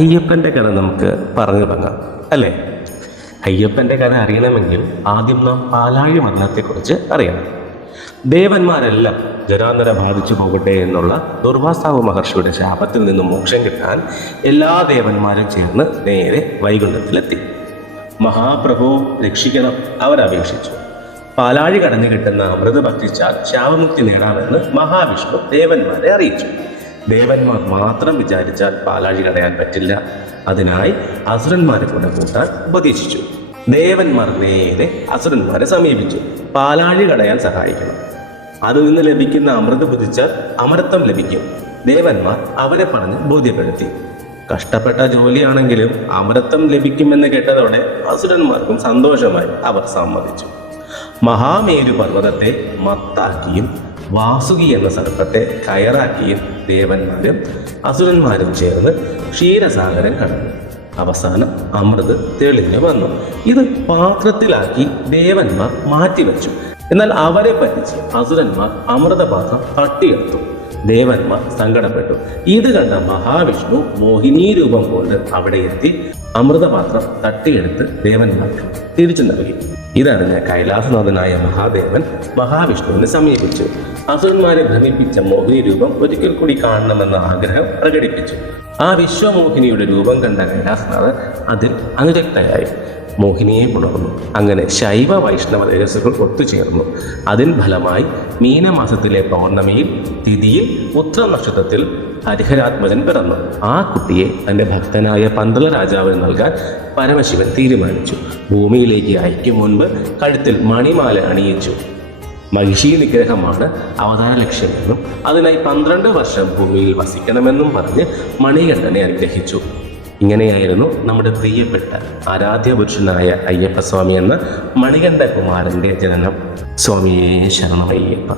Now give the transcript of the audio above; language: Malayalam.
അയ്യപ്പൻ്റെ കഥ നമുക്ക് പറഞ്ഞു തുടങ്ങാം അല്ലേ? അയ്യപ്പൻ്റെ കഥ അറിയണമെങ്കിൽ ആദ്യം നാം പാലാഴി മരണത്തെക്കുറിച്ച് അറിയണം. ദേവന്മാരെല്ലാം ജരാനര ബാധിച്ചു പോകട്ടെ എന്നുള്ള ദുർവാസാവ് മഹർഷിയുടെ ശാപത്തിൽ നിന്ന് മോക്ഷം കിട്ടാൻ എല്ലാ ദേവന്മാരും ചേർന്ന് നേരെ വൈകുണ്ഠത്തിലെത്തി. മഹാപ്രഭു രക്ഷിക്കണം അവരപേക്ഷിച്ചു. പാലാഴി കടന്നു കിട്ടുന്ന അമൃത് ഭക്ഷിച്ചാൽ ശാപമുക്തി നേടാമെന്ന് മഹാവിഷ്ണു ദേവന്മാരെ അറിയിച്ചു. ദേവന്മാർ മാത്രം വിചാരിച്ചാൽ പാലാഴി കടയാൻ പറ്റില്ല. അതിനായി അസുരന്മാരെ കൂടെ കൂട്ടാൻ ഉപദേശിച്ചു. ദേവന്മാർ നേരെ അസുരന്മാരെ സമീപിച്ചു. പാലാഴി കടയാൻ സഹായിക്കണം, അതിൽ നിന്ന് ലഭിക്കുന്ന അമൃത് ഭുജിച്ചാൽ അമരത്വം ലഭിക്കും. ദേവന്മാർ അവരെ പറഞ്ഞ് ബോധ്യപ്പെടുത്തി. കഷ്ടപ്പെട്ട ജോലിയാണെങ്കിലും അമരത്വം ലഭിക്കുമെന്ന് കേട്ടതോടെ അസുരന്മാർക്കും സന്തോഷമായി അവർ സമ്മതിച്ചു. മഹാമേരു പർവ്വതത്തെ മത്താക്കിയും വാസുകി എന്ന സർപ്പത്തെ കയറാക്കിയും ദേവന്മാരും അസുരന്മാരും ചേർന്ന് ക്ഷീരസാഗരം കടന്നു. അവസാനം അമൃത് തെളിഞ്ഞു വന്നു. ഇത് പാത്രത്തിലാക്കി ദേവന്മാർ മാറ്റിവെച്ചു. എന്നാൽ അവരെ പറ്റിച്ച് അസുരന്മാർ അമൃതപാത്രം തട്ടിയെടുത്തു. ദേവന്മാർ സങ്കടപ്പെട്ടു. ഇത് കണ്ട മഹാവിഷ്ണു മോഹിനി രൂപം കൊണ്ട് അവിടെ എത്തി അമൃതപാത്രം തട്ടിയെടുത്ത് ദേവന്മാർക്ക് തിരിച്ചു നൽകി. ഇതറിഞ്ഞ കൈലാസനാഥനായ മഹാദേവൻ മഹാവിഷ്ണുവിനെ സമീപിച്ചു. അസുരന്മാരെ ഭ്രമിപ്പിച്ച മോഹിനി രൂപം ഒരിക്കൽ കൂടി കാണണമെന്ന ആഗ്രഹം പ്രകടിപ്പിച്ചു. ആ വിശ്വമോഹിനിയുടെ രൂപം കണ്ട കൈലാസനാഥൻ അതിൽ അനുരക്തയായി മോഹിനിയെ പുണർന്നു. അങ്ങനെ ശൈവ വൈഷ്ണവ തേജസ്സുകൾ ഒത്തുചേർന്നു. അതിൻ ഫലമായി മീനമാസത്തിലെ പൗർണമിയിൽ തിഥിയിൽ ഉത്ര നക്ഷത്രത്തിൽ ഹരിഹരാത്മജൻ പിറന്നു. ആ കുട്ടിയെ തൻ്റെ ഭക്തനായ പന്തള രാജാവിന് നൽകാൻ പരമശിവൻ തീരുമാനിച്ചു. ഭൂമിയിലേക്ക് അയക്കും മുൻപ് കഴുത്തിൽ മണിമാല അണിയിച്ചു. മഹിഷി നിഗ്രഹമാണ് അവതാര ലക്ഷ്യമെന്നും അതിനായി 12 വർഷം ഭൂമിയിൽ വസിക്കണമെന്നും പറഞ്ഞ് മണികണ്ഠനെ അനുഗ്രഹിച്ചു. ഇങ്ങനെയായിരുന്നു നമ്മുടെ പ്രിയപ്പെട്ട ആരാധ്യപുരുഷനായ അയ്യപ്പസ്വാമി എന്ന മണികണ്ഠകുമാരൻ്റെ ജനനം. സ്വാമിയേ ശരണമയ്യപ്പ.